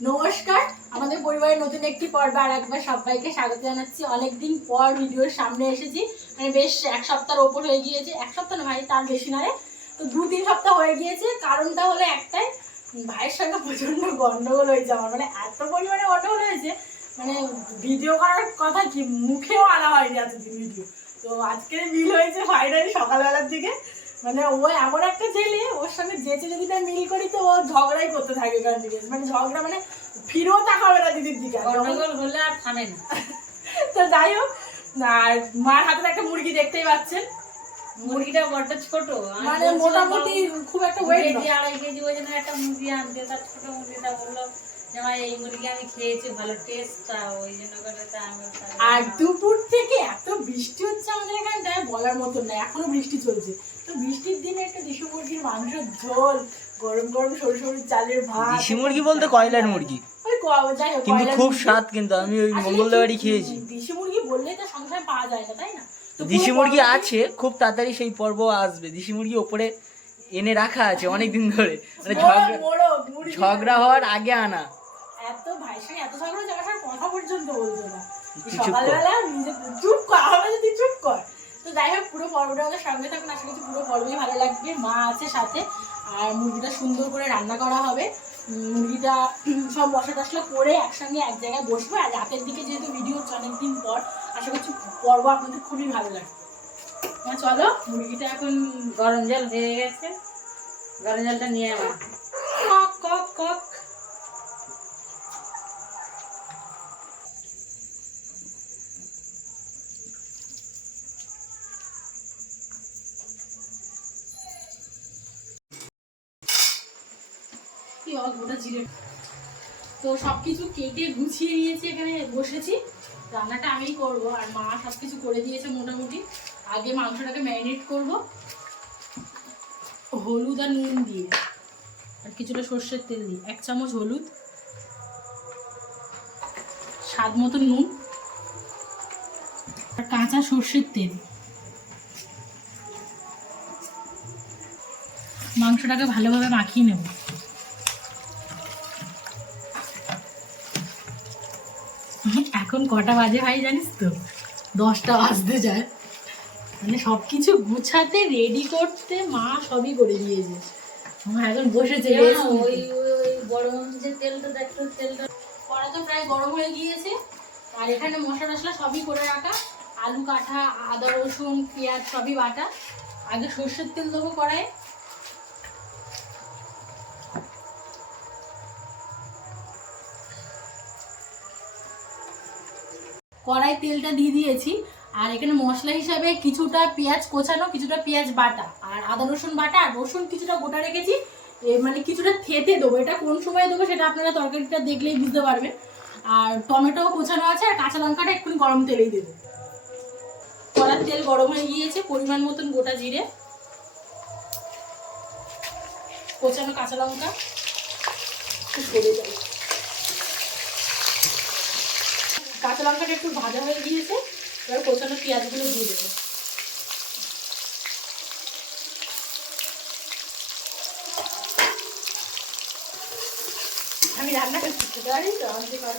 নমস্কার। আমাদের পরিবারের নতুন একটি পর্বে আর একবার সবাইকে স্বাগত জানাচ্ছি। অনেকদিন পর ভিডিওর সামনে এসেছি। মানে বেশ এক সপ্তাহের ওপর হয়ে গিয়েছে। এক সপ্তাহ না ভাই, তার বেশি নয় তো দু তিন সপ্তাহ হয়ে গিয়েছে। কারণটা হলো একটাই, ভাইয়ের সঙ্গে প্রচণ্ড গন্ডগোল হয়েছে আমার। মানে এত পরিমাণে গন্ডগোল হয়েছে। মানে ভিডিও করার কথা কি? মুখেও আনা হয়নি এতদিন ভিডিও। তো আজকে মিল হয়েছে ফাইনালি সকালবেলার দিকে। মানে ও এমন একটা ছেলে ওর সঙ্গে যেচে যদি না মিল করি তো ও ঝগড়াই করতে থাকে কন্টিনিউস মানে ঝগড়া মানে ফিরেও তাকাবে না দিদির দিকে গন্ডগোল হলে আর থামে না। তো যাই হোক আর মার হাতে একটা মুরগি দেখতেই পাচ্ছেন। মুরগিটা বড্ড ছোট মানে মোটামুটি খুব একটা ওয়েট আড়াই কেজি ওজনের একটা মুরগি আনতে তার ছোট মুরগিটা বলল যে এই মুরগি আমি খেয়েছি ভালো টেস্টটা ওই জন্য করে তা আমি আর দুপুর থেকে এত বৃষ্টি হচ্ছে আমাদের এখানটায় বলার মতন না এখনও বৃষ্টি চলছে। তো বৃষ্টির দিনে একটা দেশি মুরগির মাংসের ঝোল গরম গরম সরু সরু চালের ভাত দেশি মুরগি বলতে কয়লার মুরগি? কিন্তু খুব স্বাদ কিন্তু আমি ওই মঙ্গলদের খেয়েছি। দেশি মুরগি বললেই তো সংসার পাওয়া যায় না তাই না? তো দেশি মুরগি আছে খুব তাড়াতাড়ি সেই পর্ব আসবে। দেশি মুরগি ওপরে এনে রাখা আছে অনেক দিন ধরে। মানে ঝগড়া ঝগড়া হওয়ার আগে আনা। এত ভাই সঙ্গে এত ঝগড়া যে আমার কথা পর্যন্ত বলতো না। তুই চুপ কর। সকালবেলা নিজে চুপ কর আমার যদি চুপ কর। তো যাই হোক পুরো পর্বটা আমাদের সঙ্গে থাকুন আশা করছি পুরো পর্বই ভালো লাগবে মা আছে সাথে আর মুরগিটা সুন্দর করে রান্না করা হবে। মুরগিটা সব মশলা টশলা করে একসঙ্গে এক জায়গায় বসবো আর রাতের দিকে যেহেতু ভিডিও হচ্ছে অনেকদিন পর আশা করছি পর্ব আপনাদের খুবই ভালো লাগবে। মা চলো মুরগিটা এখন গরম জল হয়ে গেছে গরম জলটা নিয়ে আমার কক কক কক। কি অদ্ভুত জিরে তো সবকিছু কেটে গুছিয়ে নিয়েছি এখানে বসেছি। রান্নাটা আমি করব আর মা সবকিছু করে দিয়েছে মোটামুটি। আগে মাংসটাকে ম্যারিনেট করব। হলুদ আর নুন দিয়ে আর কিছুটা সর্ষের তেল দিই এক চামচ হলুদ। স্বাদ মতো নুন। আর কাঁচা সর্ষের তেল। মাংসটাকে ভালোভাবে মাখিয়ে নেব। এখন কটা বাজে ভাই জানিস তো? দশটা বাজতে যায়। মানে সব কিছু গুছাতে রেডি করতে মা সবই করে দিয়েছে। মা এখন বসেছে। ওই ওই- বড় যে তেলটা দেখো তেলটা। কড়া তো প্রায় গরম হয়ে গিয়েছে। আর এখানে মশলা টশলা সবই করে রাখা। আলু কাঠা আদা রসুন পেঁয়াজ সবই বাটা। আগে সর্ষের তেল দেবো কড়াইয়ে। কড়াই তেলটা দিয়ে দিয়েছি, আর এখানে মশলা হিসাবে কিছুটা পেঁয়াজ কোচানো, কিছুটা পেঁয়াজ বাটা, আর আদা, রসুন বাটা, আর রসুন কিছুটা গোটা রেখেছি। মানে কিছুটা থেতে দেবো। এটা কোন সময় দেবো সেটা আপনারা তরকারিটা দেখলেই বুঝতে পারবেন। আর টমেটো কোচানো আছে, আর কাঁচা লঙ্কাটা এক্ষুনি গরম তেলেই দেবো। কড়ার তেল গরম হয়ে গিয়েছে, পরিমাণ মতন গোটা জিরে। কোচানো কাঁচা লঙ্কা। সরে যাই কাঁচা লঙ্কাটা একটু ভাজা হয়ে গিয়েছে, এবার কোচানো পেঁয়াজগুলো দিয়ে দেবো। আমি রান্না করতে পারি রান্না কর?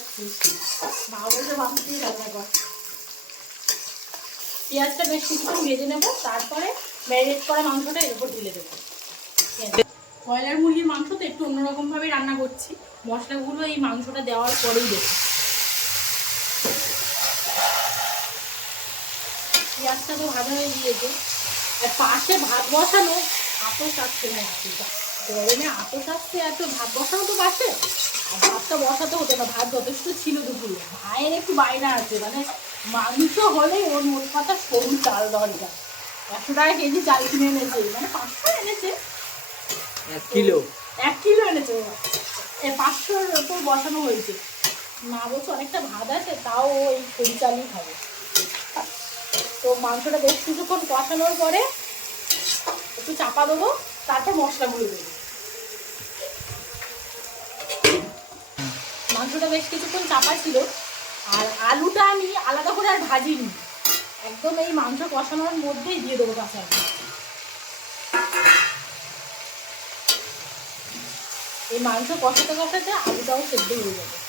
পেঁয়াজটা বেশ কিছুক্ষণ ভেজে নেব, তারপরে ম্যারিনেট করা মাংসটা এর উপর ঢেলে দেবো। ব্রয়লার মুরগির মাংস তো একটু অন্যরকমভাবে রান্না করছি, মশলাগুলো এই মাংসটা দেওয়ার পরেই দেবো পেঁয়াজটা তো ভাজা হয়ে গিয়েছে। আর পাশে ভাত বসানো আতস আসছে না গরমে আতস আসছে এত ভাত বসানো তো পাশে। আর ভাতটা বসাতে হতো না ভাত যথেষ্ট ছিল দুপুরে। ভাইয়ের একটু বাইনা আছে মানে মাংস হলে ওর মোট কথা সরু চাল দরকার। একশো টাকা কেজি চাল কিনে এনেছে মানে পাঁচশো এনেছে। এক কিলো? এক কিলো এনেছে। এ পাঁচশোর ওপর বসানো হয়েছে। মা বলছে অনেকটা ভাত আছে তাও ওই সরু চালই খাবে। তো মাংসটা বেশ কিছুক্ষণ কষানোর পরে একটু চাপা দেবো, তারপর মশলা মশলাগুলো দেবো। মাংসটা বেশ কিছুক্ষণ চাপা ছিল, আর আলুটা আমি আলাদা করে আর ভাজিনি। একদম এই মাংস কষানোর মধ্যেই দিয়ে দেবো কাঁচা এই মাংস কষাতে কষাতে আলুটাও সেদ্ধ হয়ে যাবে।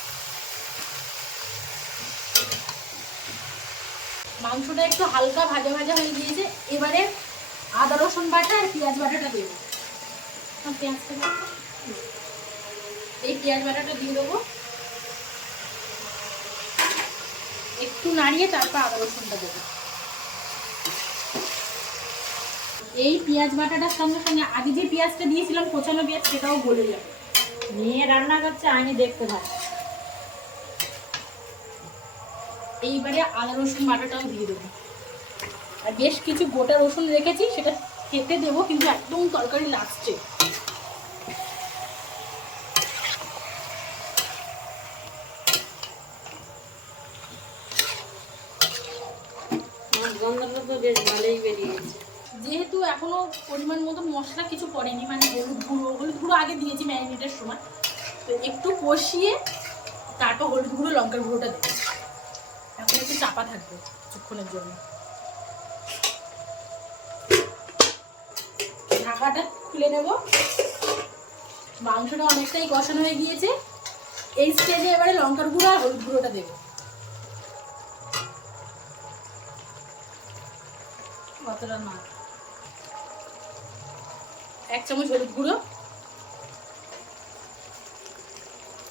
মাংসটা একটু হালকা ভাজা ভাজা হয়ে গিয়েছে, এবারে আদা, রসুন বাটা আর পেঁয়াজ বাটাটা দেবো। পেঁয়াজটা এই পেঁয়াজ বাটাটা দিয়ে দেবো। একটু নাড়িয়ে তারপর আদা, রসুনটা দেবো। এই পেঁয়াজ বাটাটার সঙ্গে সঙ্গে আগে যে পেঁয়াজটা দিয়েছিলাম কোচানো পেঁয়াজ, সেটাও গলে যাবে। মেয়ে রান্না করছে, আমি দেখতে থাকি এইবারে আদা রসুন বাটাটাও দিয়ে দেবো। আর বেশ কিছু গোটা রসুন রেখেছি সেটা খেতে দেবো কিন্তু একদম তরকারি লাগছে। আমার তো বেশ ভালোই বেরিয়েছে। যেহেতু এখনও পরিমাণ মতো মশলা কিছু পড়েনি মানে হলুদ গুঁড়ো হলুদ গুঁড়ো আগে দিয়েছি ম্যারিনেটের সময় তো একটু কষিয়ে তারপর হলুদ গুঁড়ো লঙ্কার গুঁড়োটা দেবো। চাপা থাকবে কিছুক্ষণের জন্য। ঢাকাটা খুলে নেব। মাংসটা অনেকটাই কষানো হয়ে গিয়েছে। এই স্টেজে এবারে লঙ্কার গুঁড়ো আর হলুদ গুঁড়োটা দেবো। কতটা না এক চামচ হলুদ গুঁড়ো।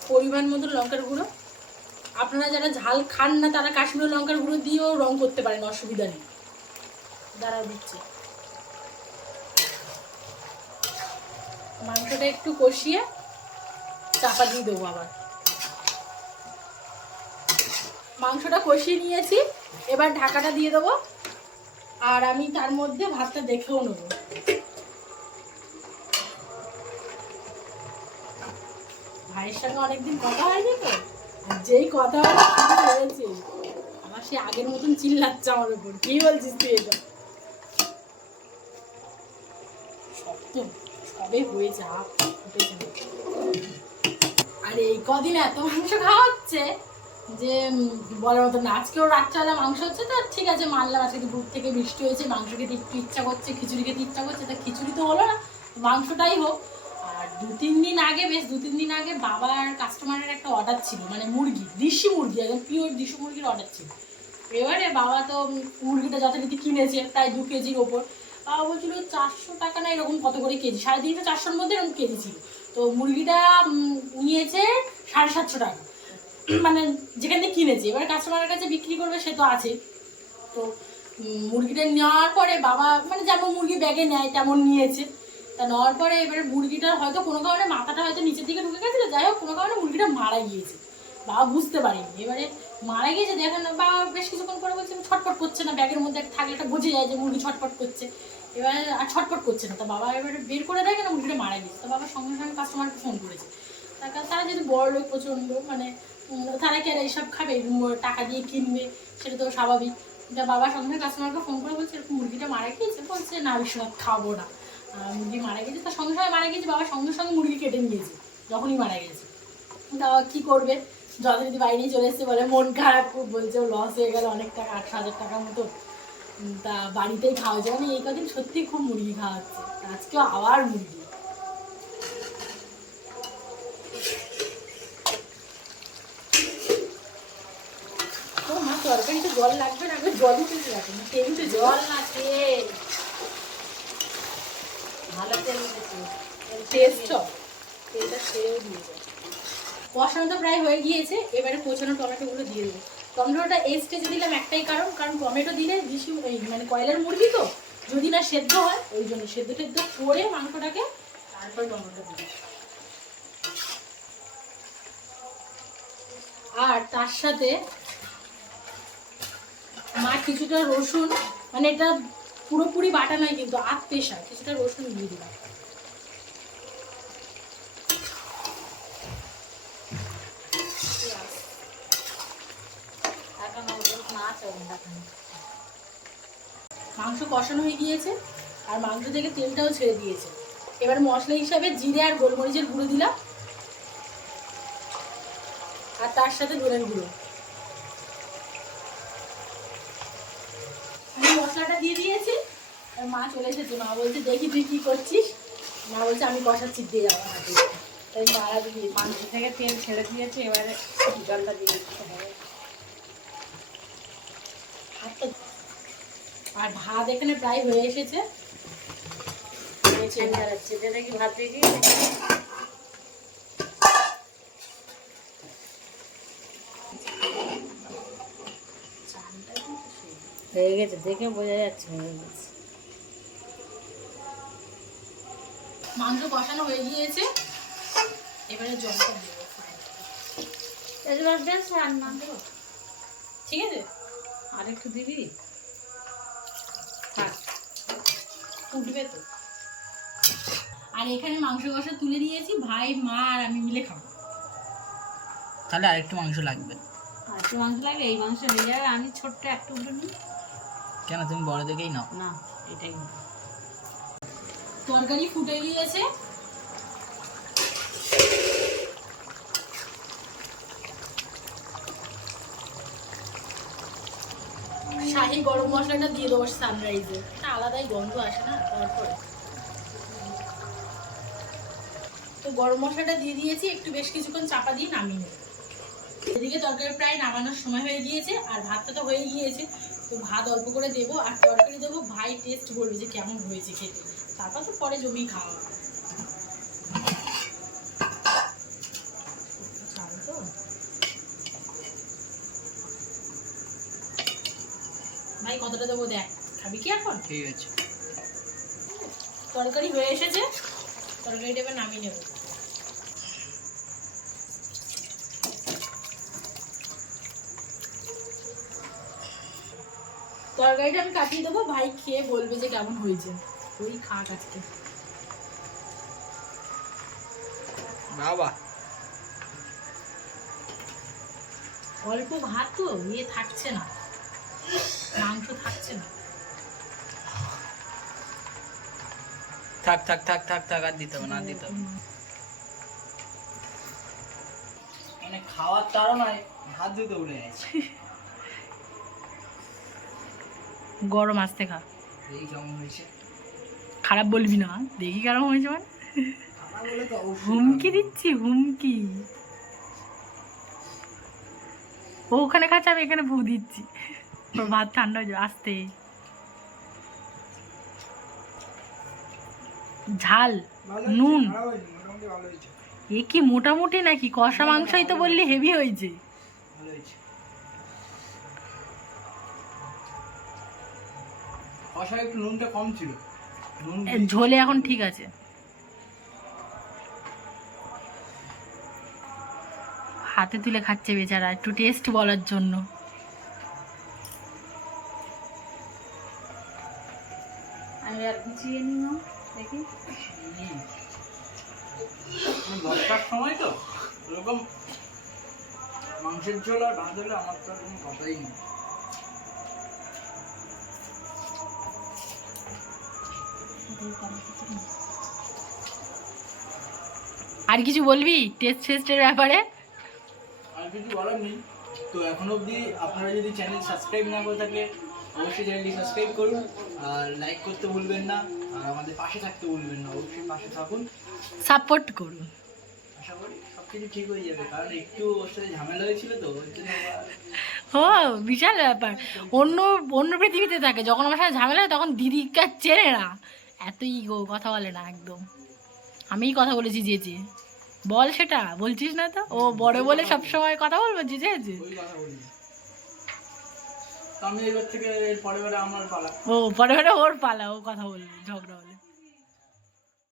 পরিমাণ মতো লঙ্কার গুঁড়ো। আপনারা যারা ঝাল খান না, তারা কাশ্মীরি লঙ্কার গুঁড়ো দিয়েও রং করতে পারেন, অসুবিধা নেই। দাঁড়া দিচ্ছে। মাংসটা একটু কষিয়ে চাপা দিয়ে দেবো আবার। মাংসটা কষিয়ে নিয়েছি, এবার ঢাকাটা দিয়ে দেবো, আর আমি তার মধ্যে ভাতটা দেখেও নেব। ভাইয়ের সঙ্গে অনেকদিন কথা হয়নি তো? যেই কথা হয়েছে আমার সে আগের মতন চিল্লাচ্ছে আমার উপর। কি বলছিস তুই এটা? সব ফুটেছে না। আর এই কদিন এত মাংস খাওয়া হচ্ছে যে বলার মতো না। আজকেও রাত্রেবেলা মাংস হচ্ছে, তো ঠিক আছে, মানলাম। আজকে দুপুর থেকে বৃষ্টি হয়েছে, মাংস খেতে একটু ইচ্ছা করছে, খিচুড়ি খেতে ইচ্ছা করছে, তা খিচুড়ি তো হলো না। মাংসটাই হোক। দু তিন দিন আগে, বেশ দু তিন দিন আগে বাবার কাস্টমারের একটা অর্ডার ছিল মানে মুরগি, দেশি মুরগি, একদম পিওর দেশি মুরগির অর্ডার ছিল। এবারে বাবা তো মুরগিটা যথারীতি কিনেছে, প্রায় দু কেজির ওপর। বাবা বলছিল, চারশো টাকা না এরকম কত করে কেজি? সাড়ে তিনশো, চারশোর মধ্যে এরকম কেজি ছিল। তো মুরগিটা নিয়েছে সাড়ে সাতশো টাকা। মানে যেখান থেকে কিনেছে। এবার কাস্টমারের কাছে বিক্রি করবে, সে তো আছে। তো মুরগিটা নেওয়ার পরে বাবা মানে যেমন মুরগি ব্যাগে নেয়, তেমন নিয়েছে। তা নেওয়ার পরে এবারে মুরগিটার হয়তো কোনো কারণে মাথাটা হয়তো নিচের দিকে ঢুকে গেছিল, যাই হোক, কোনো কারণে মুরগিটা মারা গিয়েছে। বাবা বুঝতে পারেনি। এবারে মারা গিয়েছে দেখেন বাবা বেশ কিছুক্ষণ পরে বলছে, ছটপট করছে না, ব্যাগের মধ্যে একটা থাকলে একটা বোঝা যায় যে মুরগি ছটপট করছে। এবার আর ছটপট করছে না। তা বাবা এবারে বের করে দেখে না মুরগিটা মারা গেছে তো বাবা সঙ্গে সঙ্গে কাস্টমারকে ফোন করেছে। তার কারণ তারা যেহেতু বড় লোক, প্রচণ্ড মানে তারা কি আর এইসব খাবে? টাকা দিয়ে কিনবে, সেটা তো স্বাভাবিক। তা বাবা সঙ্গে কাস্টমারকে ফোন করে বলছে, এরকম মুরগিটা মারা গিয়েছে? বলছে, না, বিশ্বনাথ খাব না। মুরগি মারা গেছে। তার সঙ্গে সঙ্গে মারা গেছে বাবা সঙ্গে সঙ্গে মুরগি কেটে নিয়েছে যখনই মারা গেছে। তা বাবা কী করবে? যথারীতি বাইরে চলে এসছে বলে মন খারাপ বলছে লস হয়ে গেল অনেক টাকা আট হাজার টাকার মতো। তা বাড়িতেই খাওয়া যায়। মানে এই কদিন সত্যি খুব মুরগি খাওয়া হচ্ছে। আজকেও আবার মুরগি। জল লাগবে না? আমি জলই তুলতে লাগবে না? জল? জল তেল ভালো তেল দিয়েছে। টেস্ট তেলটা ছেড়েও দিয়ে কষানো তো প্রায় হয়ে গিয়েছে এবারে কোচানো টমেটোগুলো দিয়ে দেবো। টমেটোটা এই স্টেজে দিলাম একটাই কারণ কারণ টমেটো দিলে বেশি মানে কয়লার মুরগি তো যদি না সেদ্ধ হয় ওই জন্য সেদ্ধ টেদ্ধ করে মাংসটাকে তারপর টমেটো দিই আর তার সাথে মা কিছুটা রসুন মানে এটা পুরোপুরি বাটা নয় কিন্তু আধ পেশা কিছুটা রসুন দিয়ে দিলাম। মাংস কষানো হয়ে গিয়েছে, আর মাংস থেকে তেলটাও ছেড়ে দিয়েছে। এবার মশলা হিসাবে জিরে আর গোলমরিচের গুঁড়ো দিলাম, আর তার সাথে ধনের গুঁড়ো আমি মশলাটা দিয়ে দিয়েছি। মা চলে এসেছে। মা বলছে, দেখি তুই কি করছিস? মা বলছে, আমি কষাচ্ছি দিয়ে যাব হাতে। তা এই মারা দিবি মাংস থেকে তেল ছেড়ে দিয়েছে, এবারে জলটা দিয়ে দিতে হবে। আর ভাত এখানে প্রায় হয়ে এসেছে। ভাত দিয়ে হয়ে গেছে দেখে বোঝা যাচ্ছে হয়ে গেছে। মাংস কষানো হয়ে গিয়েছে। এবারে জলটা দেবো এবার বেশ রান্না ঠিক আছে? আর একটু দিবি? থাক তো। আর এখানে মাংস কষা তুলে দিয়েছি ভাই মা আর আমি মিলে খাব। তাহলে আরেকটু মাংস লাগবে। আর একটু মাংস লাগে এই মাংস হয়ে যাবে আমি ছোট্ট একটু নিই। কেন তুমি বড় দেখেই নাও? না, এটাই তরকারি ফুটে গিয়েছে। গরম মশলাটা দিয়ে দেবো সানরাইজে আলাদাই গন্ধ আসে না, তারপরে। তো গরম মশলাটা দিয়ে দিয়েছি, একটু বেশ কিছুক্ষণ চাপা দিয়ে নামিয়ে এদিকে তরকারি প্রায় নামানোর সময় হয়ে গিয়েছে, আর ভাতটা তো হয়ে গিয়েছে। তো ভাত অল্প করে দেবো আর তরকারি দেবো। ভাই টেস্ট বলবে যে কেমন হয়েছে খেতে। তারপর তো পরে জমি খাওয়া। ভাই কতটা দেবো দেখ। খাবি কি এখন? ঠিক আছে। তরকারি হয়ে এসেছে। তরকারিটা এবার নামিয়ে নেব। তরকারিটা আমি কাটিয়ে দেবো। ভাই খেয়ে বলবে যে কেমন হয়েছে। ওই খাক আজকে। বাবা। অল্প ভাত তো ইয়ে থাকছে না। মাংস থাকছে না। থাক থাক থাক থাক থাক আর দিতে হবে না দিতে হবে না। মানে খাওয়ার তারও নয় হাত ধুতে উড়ে গেছে। গরম আসতে খা। খারাপ বলবি না দেখি কেমন হয়েছে মানে। হুমকি দিচ্ছি হুমকি। ও ওখানে খাচ্ছে আমি এখানে ভু দিচ্ছি। ভাত ঠান্ডা হয়ে যাবে আসতে। ঝাল নুন। এ কি মোটামুটি নাকি? কষা মাংসই তো বললি হেভি হয়েছে। কষায় একটু নুনটা কম ছিল। ঝোলে এখন ঠিক আছে। হাতে তুলে খাচ্ছে বেচারা একটু টেস্ট বলার জন্য। আমি আর গুছিয়ে নিই দেখি। দশটার সময় তো। এরকম মাংসের ঝোল আর ভাত হলে আমার তো কোনো কথাই নেই। আর কিছু বলবি? টেস্ট ফেস্টের ব্যাপারে? আর কিছু বলার নেই। তো এখন অবধি আপনারা যদি চ্যানেল সাবস্ক্রাইব না করে থাকে অবশ্যই চ্যানেলটি সাবস্ক্রাইব করুন। আর লাইক করতে ভুলবেন না। আর আমাদের পাশে থাকতে ভুলবেন না। অবশ্যই পাশে থাকুন। সাপোর্ট করুন। আশা করি সব কিছু ঠিক হয়ে যাবে। কারণ একটু ওর সাথে ঝামেলা হয়েছিল তো জন্য ও বিশাল ব্যাপার। অন্য অন্য পৃথিবীতে থাকে। যখন আমার সাথে ঝামেলা হয় তখন দিদিকে চেনে না। এতই গো কথা বলে না একদম। আমিই কথা বলেছি যে যে বল সেটা বলছিস না তো? ও বড় বলে সব সময় কথা বলব যে যে ও পরে পরে ওর পালা ও কথা বলবে ঝগড়া